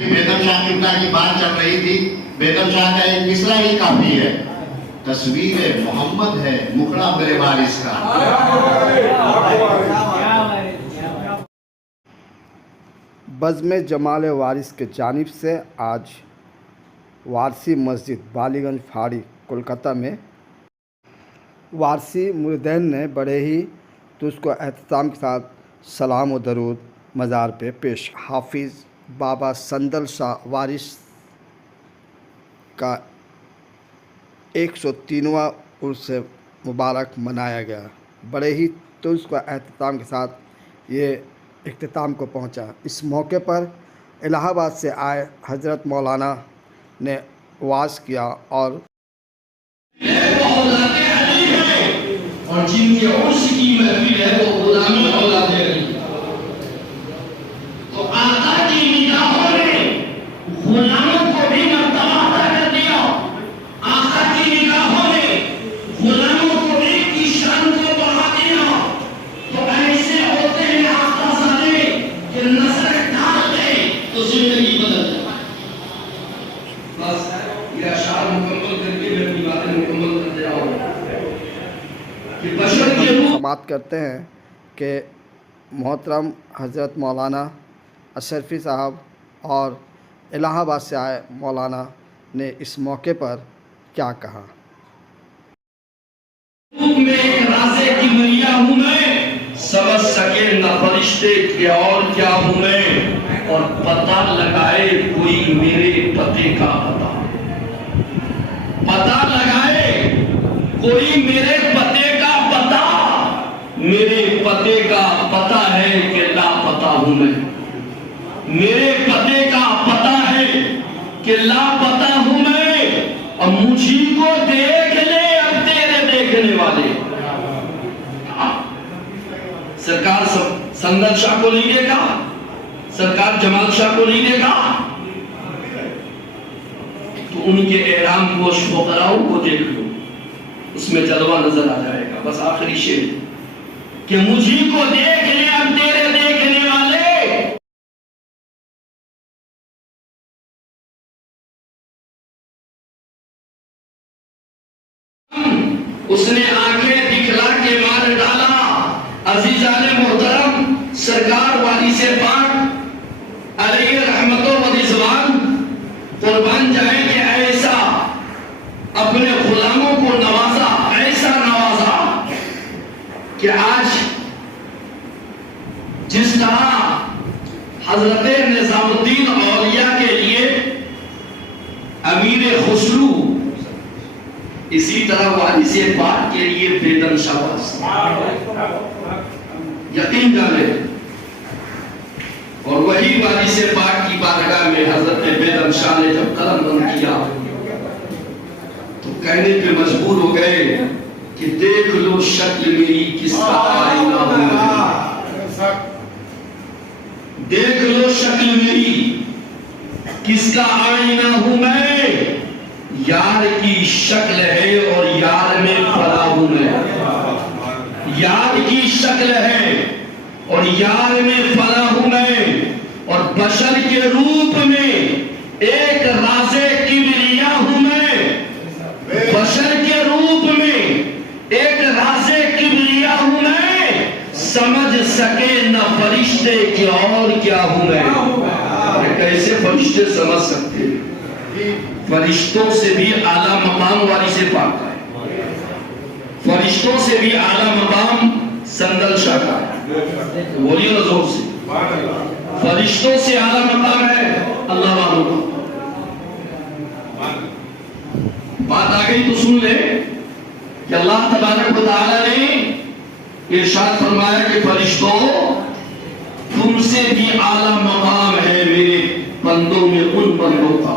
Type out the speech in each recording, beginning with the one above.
بیگم شاہ قبلہ کی بات چل رہی تھی. بیگم شاہ کا ایک مصرع ہی کافی ہے. تصویر محمد ہے مکھڑا میرے وارث کا. بزم جمال وارث کے جانب سے آج وارثی مسجد بالی گنج پھاڑی کولکاتہ میں وارثی مریدین نے بڑے ہی درست و احترام کے ساتھ سلام و درود مزار پہ پیش. حافظ بابا سندل شاہ وارث کا 103واں عرس مبارک منایا گیا. بڑے ہی درست و احترام کے ساتھ یہ اختتام کو پہنچا. اس موقع پر الہ آباد سے آئے حضرت مولانا نے وعظ کیا اور جن کے عرس کی محفل ہے وہ غلامی اولاد علی. تو آقا کی نگاہوں نے غلاموں کو بھی مرتبہ عطا کر دیا. آقا کی نگاہوں نے غلاموں کو بھی کی شان کو بڑھا دیا. تو ایسے ہوتے ہیں آقا زادے کہ نظر ڈال دے تو زندگی بدل جائے. بس یہ اشعار مکمل کر کے میں اپنی باتیں مکمل کر دے رہا ہوں. سماعت کرتے ہیں کہ محترم حضرت مولانا اشرفی صاحب اور الہ آباد سے آئے مولانا نے اس موقع پر کیا کہا. میں ایک رازے کی مریا ہوں میں, سمجھ سکے نہ فرشتے کہ اور کیا ہوں میں, اور پتہ لگائے کوئی میرے پتے کا پتہ. پتہ لگائے کوئی میرے پتے کا پتہ. میرے پتے کا پتہ ہے کہ لاپتہ ہوں میں. میرے پتے کا پتہ ہے کہ لاپتہ ہوں میں. اب مجھی کو دیکھ لے اب تیرے دیکھنے والے. سرکار سندل شاہ کو نہیں دیکھا, سرکار جمال شاہ کو نہیں دیکھا, تو ان کے احرام کو فقراؤں کو دیکھ لو, اس میں جلوہ نظر آ جائے گا. بس آخری شعر کہ مجھی کو دیکھ لے اب تیرے دیکھنے والے. اس نے آنکھیں دکھلا کے مار ڈالا. عزیزان محترم, سرکار والی سے پاک علیہ رحمت و رضوان قربان جائیں کہ ایسا اپنے غلاموں کو نوازا, ایسا نوازا کہ آج جس طرح حضرت نظام الدین اولیاء کے لیے امیر خسرو, اسی طرح وارث پاک کے لیے بیدم شاہ. یقین جانے, اور وہی وارث پاک کی بارگاہ میں حضرت بیدم شاہ نے جب قلم بند کیا تو کہنے پہ مجبور ہو گئے کہ دیکھ لو شکل میری کس کا آئینہ ہوں میں. دیکھ لو شکل میری کس کا آئینہ ہوں میں. یار کی شکل ہے اور یار میں پلا ہوں میں. یار کی شکل ہے اور یار میں پلا ہوں میں. اور بشر کے روپ میں ایک رازے کبریا ہوں میں. بشر کے روپ میں ایک رازے کبریا ہوں میں. سمجھ سکے نہ فرشتے کہ اور کیا ہوں میں. کیسے فرشتے سمجھ سکتے؟ فرشتوں سے بھی اعلیٰ مقام وارث پاک ہے. فرشتوں سے بھی اعلیٰ مقام سندل شاہ کا ہے. بولیے نا زور سے, فرشتوں سے اعلیٰ مقام ہے اللہ والوں کا. بات آ گئی تو سن لے کہ اللہ تبارک و تعالیٰ نے ارشاد فرمایا کہ فرشتوں تم سے بھی اعلیٰ مقام ہے میرے بندوں میں ان بندوں کا.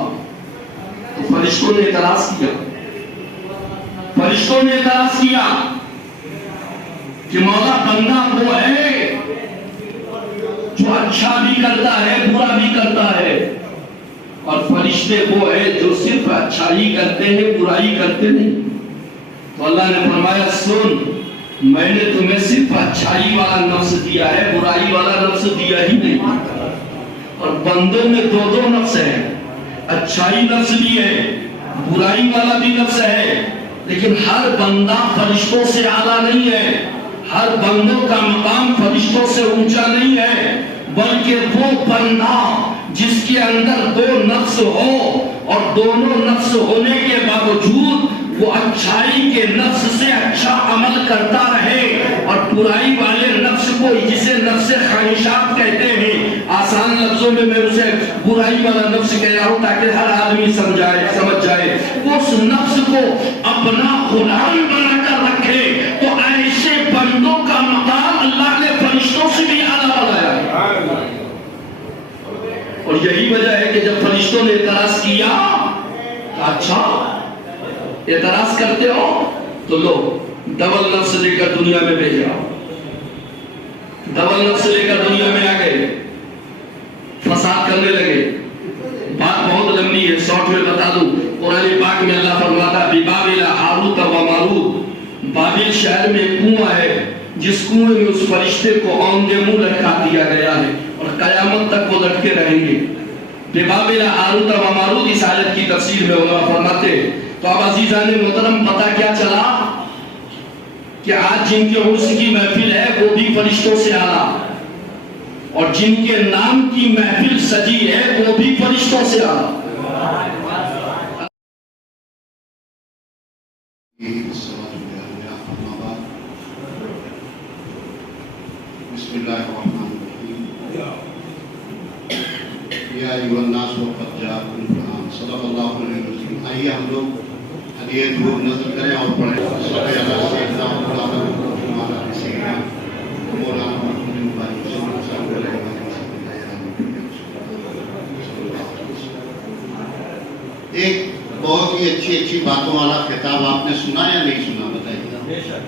تو فرشتوں نے اعتراض کیا, فرشتوں نے اعتراض کیا کہ مولا بندہ وہ ہے جو اچھا بھی کرتا ہے برا بھی کرتا ہے, اور فرشتے وہ ہے جو صرف اچھائی کرتے ہیں برائی کرتے نہیں. تو اللہ نے فرمایا سن, میں نے تمہیں صرف اچھائی والا نفس دیا ہے, برائی والا نفس دیا ہی نہیں. اور بندوں میں دو دو نفس ہیں، اچھائی نفس بھی ہے، برائی والا بھی نفس ہے، لیکن ہر بندہ فرشتوں سے اعلیٰ نہیں ہے، ہر بندوں کا مقام فرشتوں سے اونچا نہیں ہے، بلکہ وہ بندہ جس کے اندر دو نفس ہو اور دونوں نفس ہونے کے باوجود وہ اچھائی کے نفس سے اچھا عمل کرتا رہے اور برائی والے نفس کو جسے نفس خواہشات کہتے ہیں، آسان لفظوں میں میں اسے برائی والا نفس کہہ رہا ہوں تاکہ ہر آدمی سمجھ جائے، اس نفس کو اپنا غلام بنا کر رکھے، تو ایسے بندوں کا مقام اللہ نے فرشتوں سے بھی اعلیٰ بنایا ہے۔ اور یہی وجہ ہے کہ جب فرشتوں نے اعتراض کیا، اچھا اعتراض کرتے ہو تو لو ڈبل نفس لے کر دنیا میں بھیجا، ڈبل نفس لے کر دنیا میں آ گئے، فساد کرنے لگے۔ بات بہت لمبی ہے، شارٹ میں بتا دوں۔ قرآن پاک میں اللہ فرماتا ہے بابل ہاروت و ماروت، بابل شہر میں ایک کنواں ہے جس کنویں میں اس فرشتے کو اونگے منہ لٹکا دیا گیا ہے اور قیامت تک وہ لٹکے رہیں گے۔ بابل ہاروت و ماروت اس آیت کی تفسیر میں علماء فرماتے ہیں۔ تو اب عزیزان محترم پتہ کیا چلا کہ آج جن کے عرس کی محفل ہے وہ بھی فرشتوں سے اعلیٰ، اور جن کے نام کی محفل سجی ہے وہ بھی فرشتوں سے اعلیٰ۔ بسم اللہ الرحمن الرحیم، یا ایھا الناس قد جاءکم برہان، صدق اللہ علیہ وسلم۔ آئیے ہم لوگ حدیث دور نظر کریں اور پڑھیں۔ صلی اللہ علیہ وسلم مولانا ایک بہت ہی اچھی باتوں والا خطاب آپ نے سنا یا نہیں سنا؟ بتائیے۔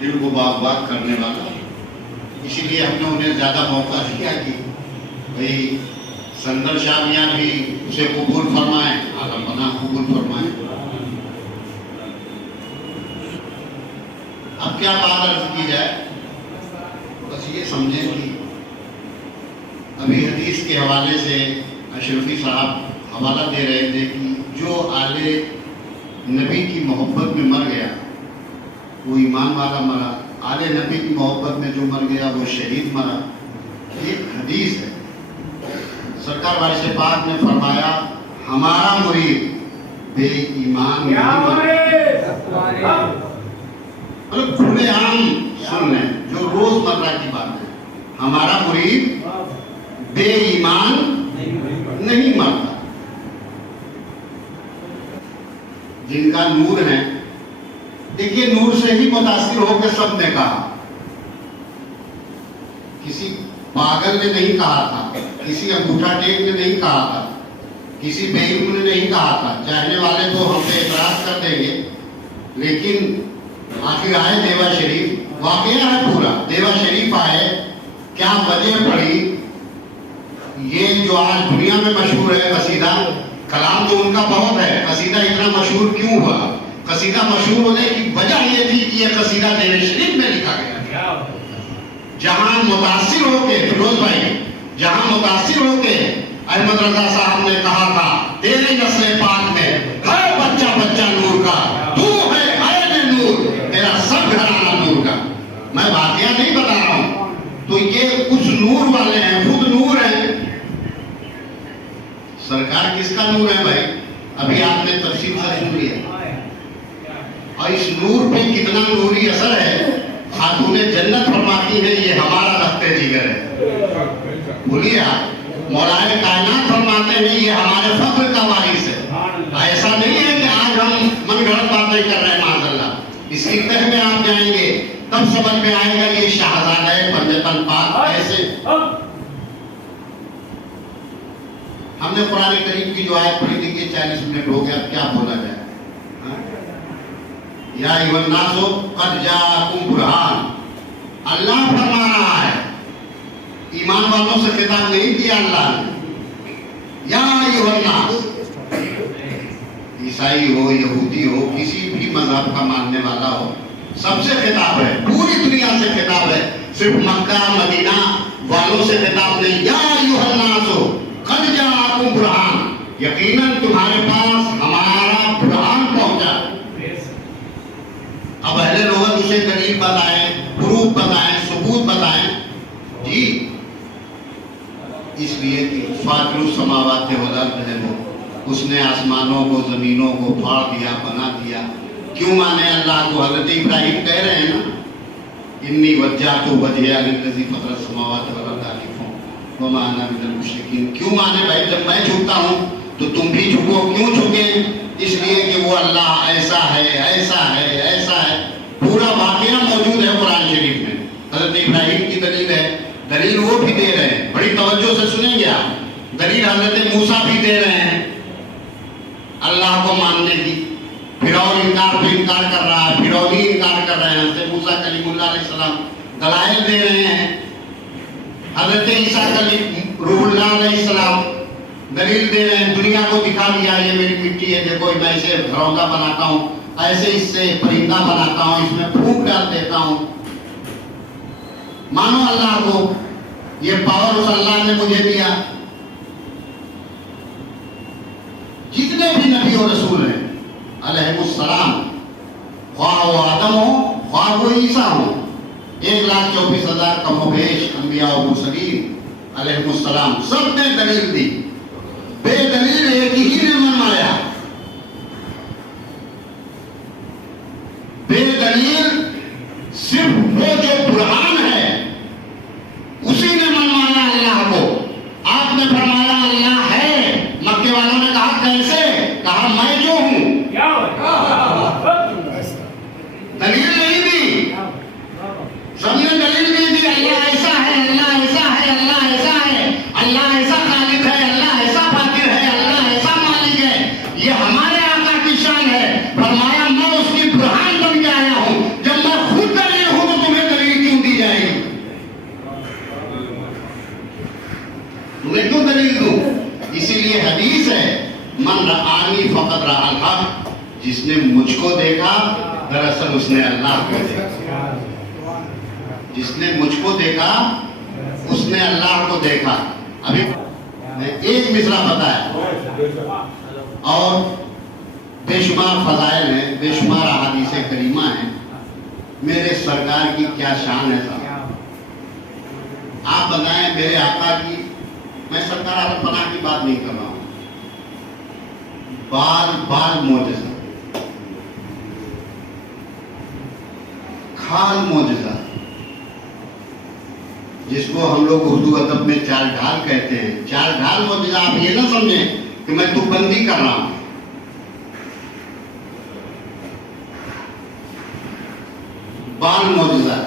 دل کو باغ باغ کرنے والا، اسی لیے ہم نے انہیں زیادہ موقع دیا کہ بھئی سندر شاہ میاں بھی اسے قبول فرمائیں، عالم بنا قبول فرمائیں۔ اب کیا بات عرض کی جائے، بس یہ سمجھیں کہ ابھی حدیث کے حوالے سے اشرفی صاحب حوالہ دے رہے تھے کہ جو آل نبی کی محبت میں مر گیا وہ ایمان والا مرا، آل نبی کی محبت میں جو مر گیا وہ شہید مرا۔ ایک حدیث ہے، سرکار وارث پاک نے فرمایا ہمارا مرید بے ایمان نہیں مرا۔ مطلب کھلے عام سن لیں، جو روز مرہ کی بات ہے، ہمارا مرید بے ایمان نہیں مرتا۔ جن کا نور ہے، دیکھیے نور سے ہی متاثر ہو کے سب نے کہا، کسی پاگل نے نہیں کہا تھا، کسی انگوٹھا ٹیک نے نہیں کہا تھا، کسی بے علم نے نہیں کہا تھا۔ چاہنے والے تو ہم پہ اعتراض کر دیں گے، لیکن آخر آئے دیوا شریف، واقعہ ہے پورا، دیوا شریف آئے، کیا وجہ پڑی، یہ جو آج دنیا میں مشہور ہے قصیدہ، کلام تو ان کا بہت ہے، قصیدہ اتنا مشہور کیوں ہوا؟ قصیدہ مشہور ہونے کی وجہ یہ تھی کہ یہ قصیدہ دیوا شریف میں لکھا گیا، جہاں متاثر ہو کے فیروز بھائی، جہاں متاثر ہو کے احمد رضا صاحب نے کہا تھا تیرے نسل پاک میں ہر بچہ بچہ نور کا، تو ہے عین نور، تیرا سب گھرانہ نور کا۔ میں واقعہ نہیں بتا رہا ہوں، تو یہ کچھ نور والے ہیں، خود نور ہیں۔ سرکار کس کا نور ہے بھائی؟ ابھی آپ نے تفصیل سے سن لیا، اور اس نور پہ کتنا نوری اثر ہے۔ خاتون جنت فرماتی ہے یہ ہمارا رخت جگر ہے، بولیے آپ، مولائے کائنات فرماتے ہیں یہ ہمارے فخر کا وارث ہے۔ ایسا نہیں ہے کہ آج ہم من گھڑت باتیں کر رہے ہیں، معاذ اللہ۔ اس کی تہ میں آپ جائیں گے تب سمجھ میں آئے گا یہ شہزادہ پنجتن پاک ایسے۔ ہم نے قرآن کریم کی جو آیت پڑھی تھی کہ 40 منٹ ہو گیا، اب کیا بولا جائے؟ یا ایھا الناس قد جاءکم برہان، اللہ فرما رہا ہے، ایمان والوں سے خطاب نہیں کیا اللہ نے۔ یا ایھا الناس، عیسائی ہو، یہودی ہو، کسی بھی مذہب کا ماننے والا ہو، سب سے خطاب ہے، پوری دنیا سے خطاب ہے، صرف مکہ مدینہ والوں سے خطاب نہیں۔ یا یقیناً تمہارے پاس ہمارا برہان پہنچا. اب اہل لغت اسے دلیل بتائیں, پروف بتائیں, ثبوت بتائیں. جی اس لیے کہ فاطر السماوات والارض ہے وہ, اس نے آسمانوں کو زمینوں کو پھاڑ دیا, بنا دیا. کیوں مانے اللہ کو؟ حضرت ابراہیم کہہ رہے ہیں نا, انی وجہت وجہی للذی فطر السماوات والارض حنیفا وما انا من المشرکین. کیوں مانے بھائی؟ جب میں جھکتا ہوں تو تم بھی جھکو. کیوں جھکے؟ اس لیے کہ وہ اللہ ایسا ہے, ایسا ہے, ایسا ہے. پورا واقعہ موجود ہے قرآن شریف میں. حضرت ابراہیم کی دلیل ہے, دلیل وہ بھی دے رہے ہیں, بڑی توجہ سے سنیں گے آپ. دلیل حضرت موسیٰ بھی دے رہے ہیں اللہ کو ماننے کی. فرعون انکار پہ انکار کر رہا ہے, فرعونی انکار کر رہے ہیں. حضرت موسیٰ کلیم اللہ علیہ السلام دلائل دے رہے ہیں. حضرت عیسیٰ کلیم روح اللہ علیہ السلام دلیل دے رہے ہیں. دنیا کو دکھا دیا یہ میری مٹی ہے, دیکھو میں اسے گھروندا بناتا ہوں, ایسے اس سے پرندہ بناتا ہوں, اس میں پھونک ڈال دیتا ہوں. مانو اللہ کو, یہ پاور اس اللہ نے مجھے دیا. جتنے بھی نبی و رسول ہیں علیہ السلام, خواہ وہ آدم ہو خواہ وہ عیسیٰ ہو, 1,24,000 کم و بیش انبیاء و مرسلین علیہ السلام, سب نے دلیل دی. بے دلیل ایک ہی نے منوایا. بے دلیل صرف وہ جو برہان ہے اسی نے منوایا اللہ کو. آپ نے فرمایا اللہ ہے, مکے والوں نے کہا کیسے؟ کہا میں جو ہوں. دلیل نہیں دی, سب نے دلیل نہیں دی. اللہ ایسا ہے, اللہ ایسا ہے, اللہ ایسا ہے, اللہ ایسا خالق ہے, اللہ ایسا فاطر ہے, اللہ ایسا مالک ہے. یہ ہمارے آقا کی شان ہے. فرمایا میں اس کی برہان بن کے آیا ہوں. جب میں خود دلیل ہوں تو تمہیں دلیل کیوں دی جائے گی؟ تمہیں کیوں دلیل دوں؟ اسی لیے حدیث ہے من رآنی فقد رأى الحق, جس نے مجھ کو دیکھا دراصل اس نے اللہ کو دیکھا. جس نے مجھ کو دیکھا اس نے اللہ کو دیکھا. ابھی ایک مصرع پتا ہے اور بے شمار فضائل ہیں, بے شمار احادیث کریمہ ہیں. میرے سرکار کی کیا شان ہے صاحب, آپ بتائیں میرے آقا کی. میں سرکار عالم پناہ کی بات نہیں کر رہا ہوں. بال بال معجزہ, کھال معجزہ, جس کو ہم لوگ اردو ادب میں چال ڈھال کہتے ہیں. چال ڈھال معجزہ. آپ یہ نہ سمجھیں کہ میں تو بندی کر رہا ہوں. بال معجزہ,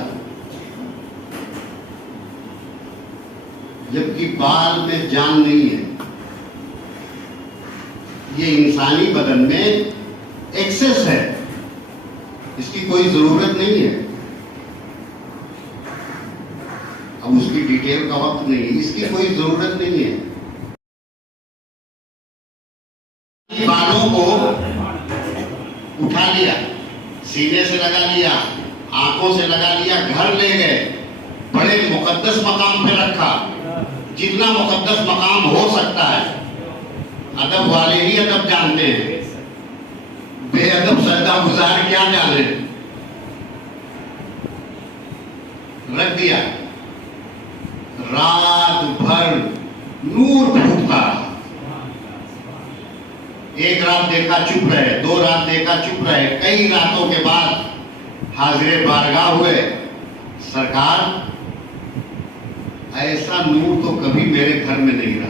جبکہ بال میں جان نہیں ہے. یہ انسانی بدن میں ایکسس ہے, اس کی کوئی ضرورت نہیں ہے. اب اس کی ڈیٹیل کا وقت نہیں, اس کی کوئی ضرورت نہیں ہے. بالوں کو اٹھا لیا, سینے سے لگا لیا, آنکھوں سے لگا لیا, گھر لے گئے, بڑے مقدس مقام پہ رکھا, جتنا مقدس مقام ہو سکتا ہے. ادب والے ہی ادب جانتے ہیں, بے ادب سجدہ گزار کیا جانے. رکھ دیا, رات بھر نور پھوٹتا رہا. ایک رات دیکھا چپ رہے, 2 رات دیکھا چپ رہے, کئی راتوں کے بعد حاضر بارگاہ ہوئے. سرکار ایسا نور تو کبھی میرے گھر میں نہیں رہا.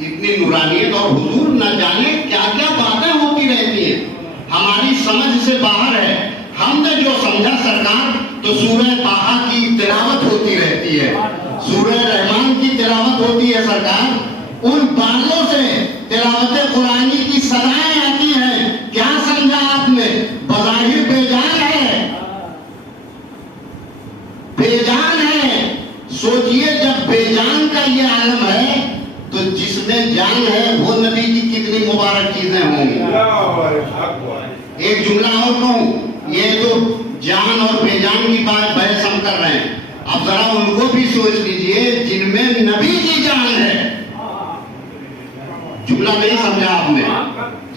اتنی نورانیت, اور حضور نہ جانے کیا کیا باتیں ہوتی رہتی ہیں, ہماری سمجھ سے باہر ہے. ہم نے جو سمجھا سرکار تو سورہ طٰہٰ کی تلاوت ہوتی رہتی ہے, سورہ رحمان کی تلاوت ہوتی ہے. سرکار ان بالوں سے تلاوت قرآنی کی صدائیں آتی ہیں. کیا سمجھا آپ نے؟ بظاہر بے جان ہے, بے جان ہے. سوچئے جب بے جان کا یہ عالم ہے تو جس میں جان ہے وہ نبی کی کتنی مبارک چیزیں ہوں گی. ایک جملہ اور کہوں, یہ تو جان اور بے جان کی بات بحث ہم کر رہے ہیں, اب ذرا ان کو بھی سوچ لیجئے جن میں نبی کی جان ہے. جملہ نہیں سمجھا آپ نے.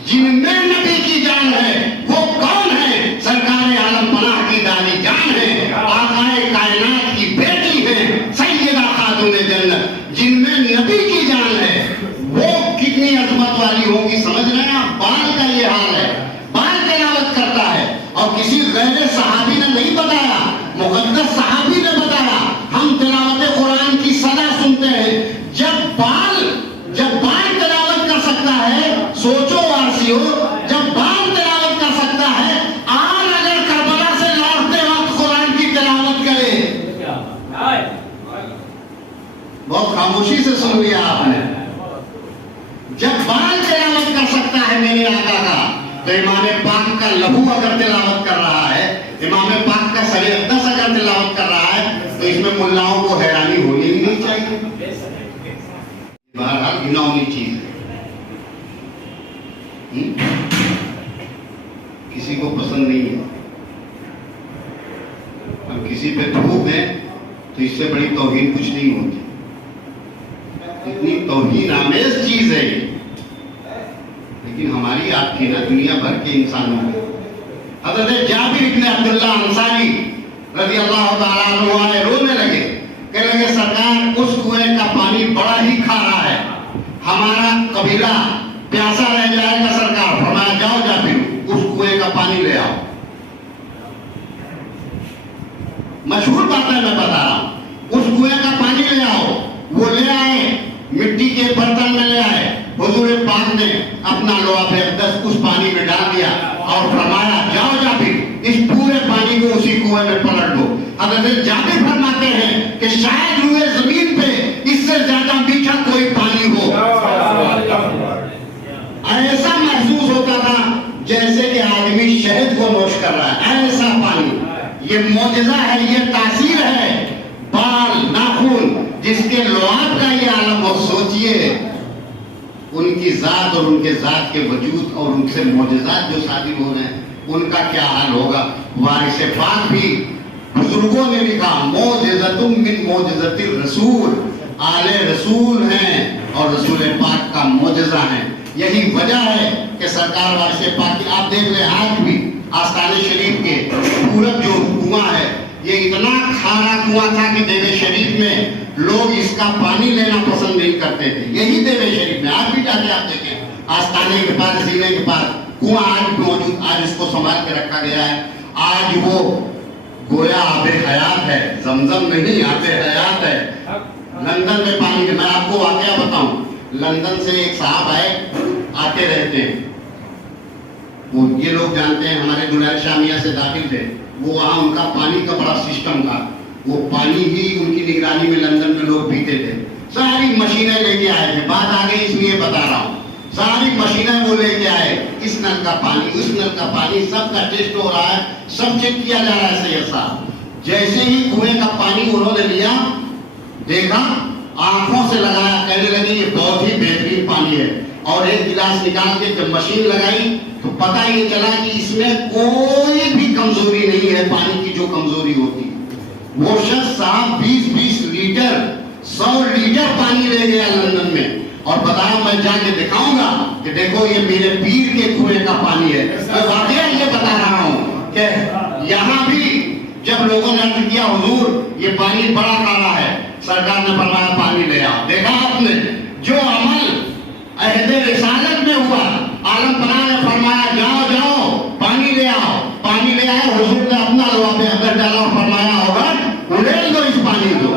جن میں نبی کی جان ہے وہ کون ہے؟ سرکار عالم پناہ کی دالی جان ہے، آقائے کائنات کی بیٹی ہے، سیدہ خاتون جنت. جن میں نبی کی جان ہے وہ کتنی عظمت والی ہوگی. سمجھ رہے ہیں آپ؟ بال کا یہ حال ہے، بال تلاوت کرتا ہے اور کسی غیر صحابی نے نہیں بتایا، مقدس صحابی نے بتایا. ہم تلاوت قرآن کی صدا سنتے ہیں. جب بال تلاوت کر سکتا ہے، سوچو وارثیو، جب بال تلاوت کر سکتا ہے، آج اگر کربلا سے لوٹتے وقت قرآن کی تلاوت کرے. بہت خاموشی سے سن لیا آپ نے. جب بال تلاوت کر سکتا ہے میرے آقا کا، تو امام پاک کا لہو اگر تلاوت کر رہا ہے، امام پاک کا سر اقدس اگر تلاوت کر رہا ہے، تو اس میں ملاؤں کو حیرانی ہونی ہی نہیں چاہیے. بہرحال گناؤنی چیز ہے، کسی کو پسند نہیں ہے. ہم کسی پہ تھوک ہیں تو اس سے بڑی توہین کچھ نہیں ہوتی. اتنی توہین آمیز چیز ہے یہ. لیکن ہماری آپ کی نا دنیا بھر کے انسانوں میں حضرت جابر ابن عبداللہ انصاری رضی اللہ تعالیٰ عنہ آئے، رونے لگے، کہنے لگے سرکار اس کنویں کا پانی بڑا ہی کھارا ہے، ہمارا قبیلہ پیاسا رہ جائے گا. سرکار فرمایا جاؤ جابر اس کنویں کا پانی لے آؤ. مشہور بات ہے میں بتا رہا ہوں. اس کنویں کا پانی لے آؤ. وہ لے آئے، مٹی کے برتن میں لے آئے. حضور پاک نے اپنا لوح اقدس اس پانی میں ڈال دیا اور فرمایا جاؤ جابر اس پورے پانی کو اسی کنویں میں پلٹ دو. حضرت جابر فرماتے ہیں کہ شاید روئے زمین پہ اس سے زیادہ میٹھا کوئی پانی ہو. ایسا محسوس ہوتا تھا جیسے کہ آدمی شہد کو نوش کر رہا ہے، ایسا پانی. یہ معجزہ ہے، یہ تاثیر ہے. بال ناخن جس کے لعاب کا یہ عالم ہو، سوچئے ان کی ذات اور ان کے ذات کے وجود اور ان سے معجزات جو صادر ہو رہے ہیں ان کا کیا حال ہوگا. وارث پاک بھی بزرگوں نے لکھا معجزۃ من معجزۃ الرسول، آل رسول ہیں اور رسول پاک کا معجزہ ہیں. یہی وجہ ہے کہ سرکار وارث پاک کی آپ دیکھ لیں آج بھی آستانہ شریف کے پورب جو کنواں ہے یہ اتنا کھارا کنواں تھا کہ دیوے شریف میں لوگ اس کا پانی لینا پسند نہیں کرتے تھے. یہی دیوے شریف میں آج بھی جاتے آپ دیکھیں آستانے کے پاس زینے کے پاس کنواں آج بھی موجود. آج اس کو سنبھال کے رکھا گیا ہے. آج وہ گویا آب حیات ہے، زمزم نہیں آب حیات ہے. لندن میں پانی میں آپ کو واقعہ بتاؤں. لندن سے ایک صاحب آئے، آتے رہتے ہیں. وہ یہ لوگ جانتے ہیں ہمارے دلال شامیہ سے داخل تھے. وہ وہاں ان کا پانی کا بڑا سسٹم تھا. وہ پانی ہی ان کی نگرانی میں لندن میں لوگ پیتے تھے. ساری مشینیں لے کے آئے تھے. بات آگے اس لیے بتا رہا ہوں. ساری مشینیں وہ لے کے آئے، اس نل کا پانی اس نل کا پانی سب کا ٹیسٹ ہو رہا ہے، سب چیک کیا جا رہا ہے. سید صاحب جیسے ہی کنویں کا پانی انہوں نے لیا، دیکھا، آنکھوں سے لگایا، کہنے لگے یہ بہت ہی بہترین پانی ہے. اور ایک گلاس نکال کے جب مشین لگائی تو پتہ یہ چلا کہ اس میں کوئی بھی کمزوری نہیں ہے پانی کی جو کمزوری ہوتی. وہ شخص صاحب 20 لیٹر 100 لیٹر پانی لے گیا لندن میں اور بتایا میں جا کے دکھاؤں گا کہ دیکھو یہ میرے پیر کے کنویں کا پانی ہے. میں واقعہ یہ بتا رہا ہوں کہ یہاں بھی جب لوگوں نے عرض کیا حضور یہ پانی بڑا کھارا ہے، سرکار نے فرمایا پانی لے آؤ. دیکھا آپ نے جو عمل عہد رسالت میں ہوا، عالم پناہ نے فرمایا جاؤ جاؤ پانی لے آؤ. پانی لے آئے، حضور نے اپنا لوح اقدس ڈالا اور فرمایا ہوگا اڑیل دو اس پانی کو.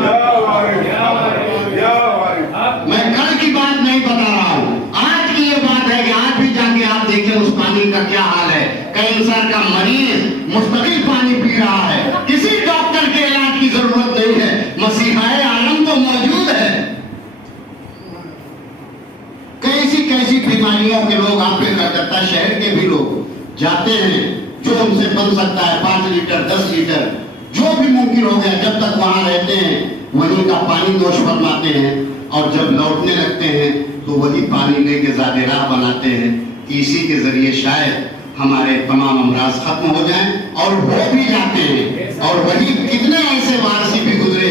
میں کل کی بات نہیں بتا رہا ہوں، آج کی یہ بات ہے کہ آج بھی جا کے آپ دیکھیں اس پانی کا کیا حال ہے. کینسر کا مریض مستقل پانی پی رہا ہے، کسی ڈاکٹر کے علاج کی ضرورت نہیں ہے. مسیحا عالم تو موجود ہے. کیسی بیماریوں کے لوگ آپ کے کلکتہ شہر کے بھی لوگ جاتے ہیں، جو ان سے بن سکتا ہے 5 لیٹر 10 لیٹر جو بھی ممکن ہو گیا، جب تک وہاں رہتے ہیں وہیں کا پانی نوش فرماتے ہیں اور جب لوٹنے لگتے ہیں تو وہی پانی لے کے زاد راہ بناتے ہیں کہ اسی کے ذریعے شاید ہمارے تمام امراض ختم ہو جائیں، اور ہو بھی جاتے ہیں. اور وہی کتنے ایسے وارثی بھی گزرے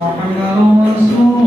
محمد رسول